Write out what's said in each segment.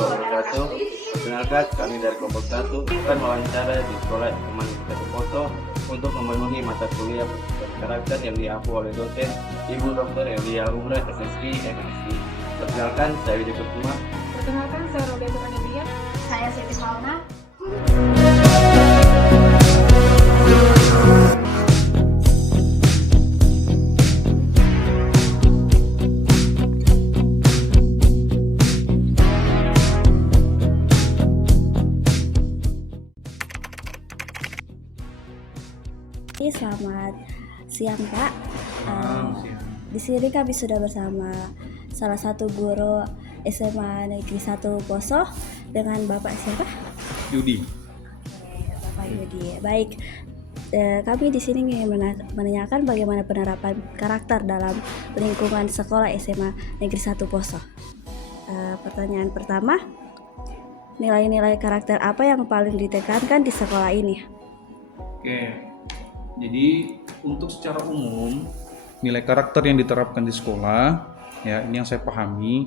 warahmatullahi wabarakatuh. Perkenalkan, kami dari kelompok 1 akan mewawancara di sekolah teman satu foto untuk memenuhi mata kuliah karakter yang diampu oleh dosen Ibu Dr. Elia Umrah SSI MSI. Perkenalkan, saya Widya Kusuma. Perkenalkan, saya Rodia Tukanelia. Saya Siti Mauna. Selamat siang Pak. Di sini kami sudah bersama salah satu guru SMA Negeri 1 Poso dengan Bapak siapa? Yudi. Bapak Yudi. Baik. Kami di sini ingin menanyakan bagaimana penerapan karakter dalam lingkungan sekolah SMA Negeri 1 Poso. Pertanyaan pertama, nilai-nilai karakter apa yang paling ditekankan di sekolah ini? Oke. Jadi untuk secara umum nilai karakter yang diterapkan di sekolah, ya ini yang saya pahami.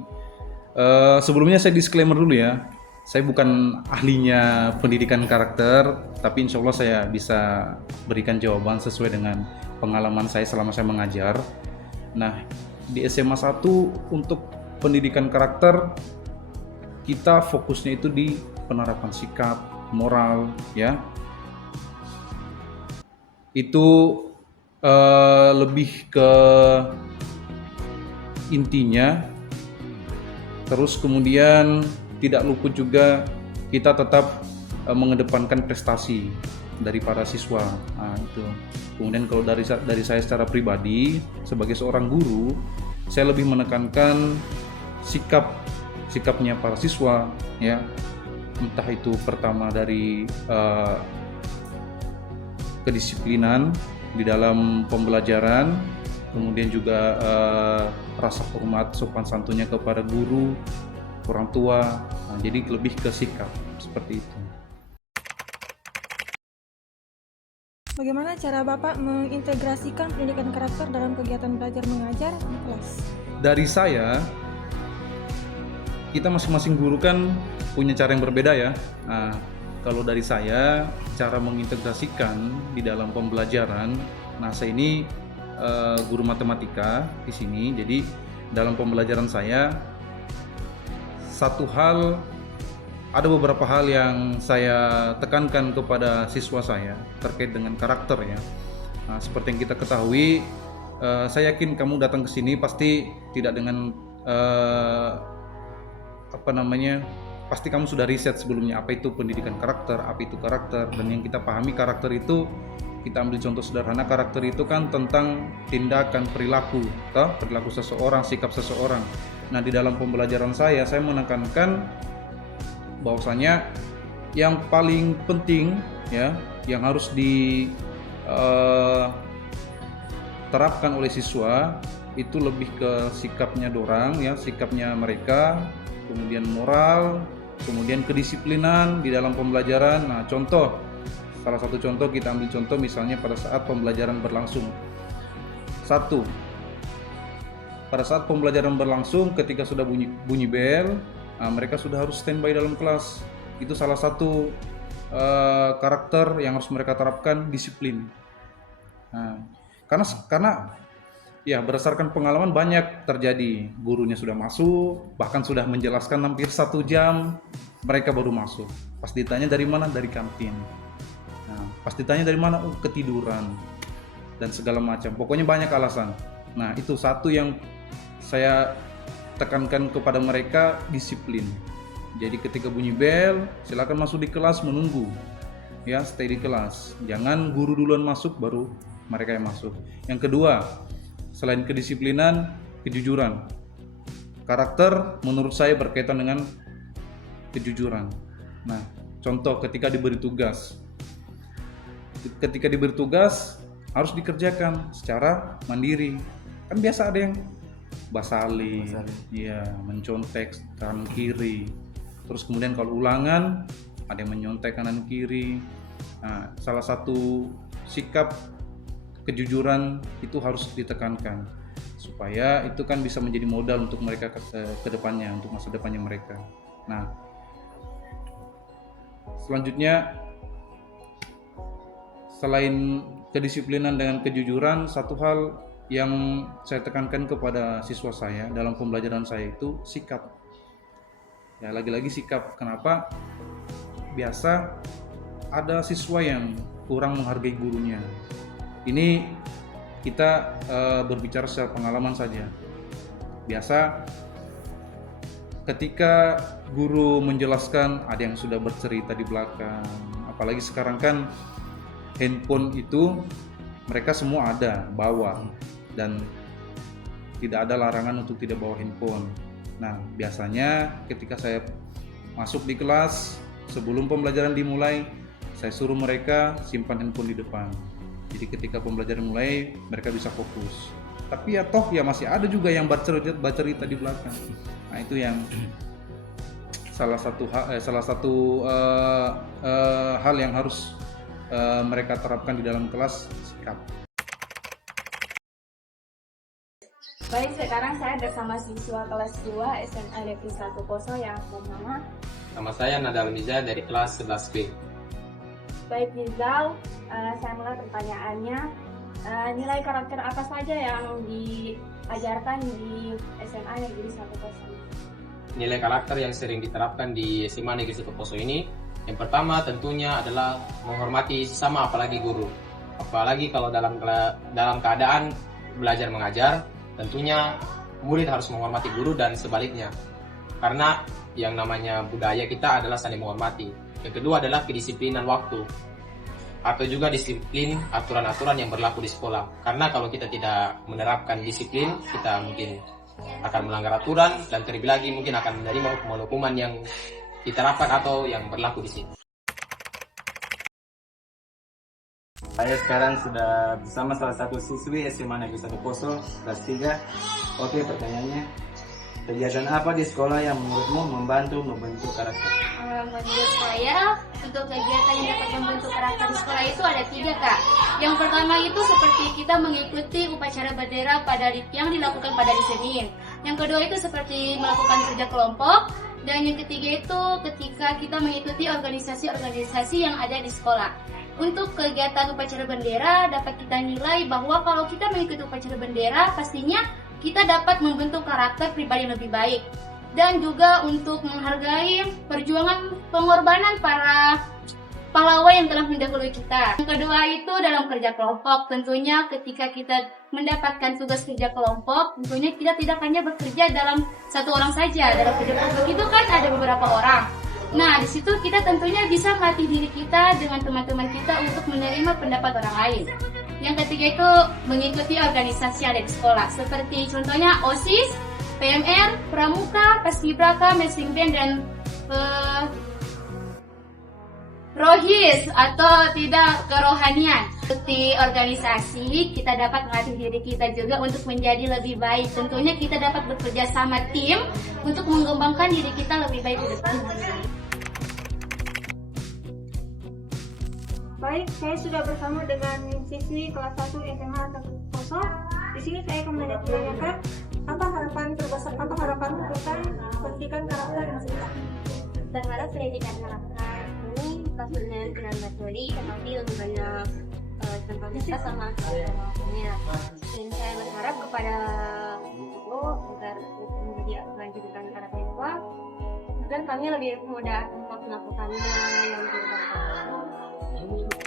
Sebelumnya saya disclaimer dulu ya, saya bukan ahlinya pendidikan karakter, tapi insya Allah saya bisa berikan jawaban sesuai dengan pengalaman saya selama saya mengajar. Nah, di SMA 1 untuk pendidikan karakter kita fokusnya itu di penerapan sikap, moral, ya. Itu lebih ke intinya. Terus kemudian tidak luput juga kita tetap mengedepankan prestasi dari para siswa. Nah, itu. Kemudian kalau dari saya secara pribadi sebagai seorang guru, saya lebih menekankan sikapnya para siswa, ya. Entah itu pertama dari kedisiplinan di dalam pembelajaran, kemudian juga rasa hormat sopan santunnya kepada guru, orang tua. Nah, jadi lebih ke sikap seperti itu. Bagaimana cara Bapak mengintegrasikan pendidikan karakter dalam kegiatan belajar mengajar di kelas? Dari saya, kita masing-masing guru kan punya cara yang berbeda ya. Nah, kalau dari saya, cara mengintegrasikan di dalam pembelajaran, nah saya ini guru matematika di sini, jadi dalam pembelajaran saya, ada beberapa hal yang saya tekankan kepada siswa saya terkait dengan karakter ya. Nah, seperti yang kita ketahui, saya yakin kamu datang ke sini pasti tidak dengan pasti kamu sudah riset sebelumnya apa itu pendidikan karakter, apa itu karakter, dan yang kita pahami karakter itu, kita ambil contoh sederhana, karakter itu kan tentang tindakan, perilaku seseorang, sikap seseorang. Nah, di dalam pembelajaran saya menekankan bahwasanya yang paling penting ya, yang harus diterapkan oleh siswa itu lebih ke sikapnya dorang ya, sikapnya mereka, kemudian moral, kemudian kedisiplinan di dalam pembelajaran. Nah, salah satu contoh kita ambil contoh misalnya pada saat pembelajaran berlangsung. Pada saat pembelajaran berlangsung, ketika sudah bunyi bel, mereka sudah harus standby dalam kelas. Itu salah satu karakter yang harus mereka terapkan, disiplin. Nah, karena ya, berdasarkan pengalaman banyak terjadi, gurunya sudah masuk, bahkan sudah menjelaskan hampir 1 jam, mereka baru masuk. Pas ditanya dari mana? Dari kantin. Nah, pas ditanya dari mana? Ketiduran. Dan segala macam. Pokoknya banyak alasan. Nah, itu satu yang saya tekankan kepada mereka, disiplin. Jadi ketika bunyi bel, silakan masuk di kelas, menunggu. Ya, stay di kelas. Jangan guru duluan masuk, baru mereka yang masuk. Yang kedua, selain kedisiplinan, kejujuran. Karakter menurut saya berkaitan dengan kejujuran. Nah, contoh ketika diberi tugas. Ketika diberi tugas harus dikerjakan secara mandiri. Kan biasa ada yang basalin, ya, mencontek kanan kiri. Terus kemudian kalau ulangan ada yang menyontek kanan kiri. Nah, salah satu sikap kejujuran itu harus ditekankan supaya itu kan bisa menjadi modal untuk mereka ke depannya, untuk masa depannya mereka. Nah, Selanjutnya, selain kedisiplinan dengan kejujuran, satu hal yang saya tekankan kepada siswa saya dalam pembelajaran saya itu sikap. Ya, lagi-lagi sikap. Kenapa? Biasa ada siswa yang kurang menghargai gurunya. Ini kita berbicara secara pengalaman saja. Biasa ketika guru menjelaskan, ada yang sudah bercerita di belakang. Apalagi sekarang kan handphone itu mereka semua ada bawa, dan tidak ada larangan untuk tidak bawa handphone. Nah, biasanya ketika saya masuk di kelas, sebelum pembelajaran dimulai, saya suruh mereka simpan handphone di depan. Jadi ketika pembelajaran mulai, mereka bisa fokus. Tapi ya toh ya masih ada juga yang bercerita di belakang. Nah, itu yang salah satu hal yang harus mereka terapkan di dalam kelas, sikap. Baik, sekarang saya bersama siswa kelas 2 SMA Negeri 1 Poso yang bernama. Nama saya Nadal Miza dari kelas 11B. Baik Rizal, saya mulai pertanyaannya. Nilai karakter apa saja yang diajarkan di SMA Negeri 1 Poso? Nilai karakter yang sering diterapkan di SMA Negeri 1 Poso ini, yang pertama tentunya adalah menghormati sesama, apalagi guru. Apalagi kalau dalam keadaan belajar mengajar, tentunya murid harus menghormati guru dan sebaliknya. Karena yang namanya budaya kita adalah saling menghormati. Yang kedua adalah kedisiplinan waktu, atau juga disiplin aturan-aturan yang berlaku di sekolah. Karena kalau kita tidak menerapkan disiplin, kita mungkin akan melanggar aturan, dan terlebih lagi mungkin akan menerima hukuman-hukuman yang diterapkan atau yang berlaku di sini. Saya sekarang sudah bersama salah satu siswi SMA Negeri 1 Poso, kelas 3. Oke, pertanyaannya, kegiatan apa di sekolah yang menurutmu membentuk karakter? Menurut saya, untuk kegiatan yang dapat membentuk karakter di sekolah itu ada 3, Kak. Yang pertama itu seperti kita mengikuti upacara bendera yang dilakukan pada hari Senin. Yang kedua itu seperti melakukan kerja kelompok. Dan yang ketiga itu ketika kita mengikuti organisasi-organisasi yang ada di sekolah. Untuk kegiatan upacara bendera dapat kita nilai bahwa kalau kita mengikuti upacara bendera, pastinya kita dapat membentuk karakter pribadi yang lebih baik. Dan juga untuk menghargai perjuangan pengorbanan para pahlawan yang telah mendahului kita. Yang kedua itu dalam kerja kelompok. Tentunya ketika kita mendapatkan tugas kerja kelompok, tentunya kita tidak hanya bekerja dalam satu orang saja. Dalam kerja kelompok itu kan ada beberapa orang. Nah, di situ kita tentunya bisa melatih diri kita dengan teman-teman kita untuk menerima pendapat orang lain. Yang ketiga itu mengikuti organisasi yang ada di sekolah, seperti contohnya OSIS, PMR, Pramuka, Paskibraka, Marching Band, dan Rohis atau tidak kerohanian. Seperti organisasi, kita dapat melatih diri kita juga untuk menjadi lebih baik. Tentunya kita dapat bekerja sama tim untuk mengembangkan diri kita lebih baik ke depan. Baik, saya sudah bersama dengan siswi kelas 1 SMA 1 Poso. Di sini saya akan menanyakan apa harapan terbesar tentang pendidikan karakter yang sebenarnya. Berharap pendidikan karakter ini bukan sebenarnya dengan materi, tetapi lebih banyak contoh nyata sama kegiatannya. Dan saya berharap kepada guru agar menjadi melanjutkan karakter siswa, dan kami lebih mudah untuk melakukannya yang lebih baik.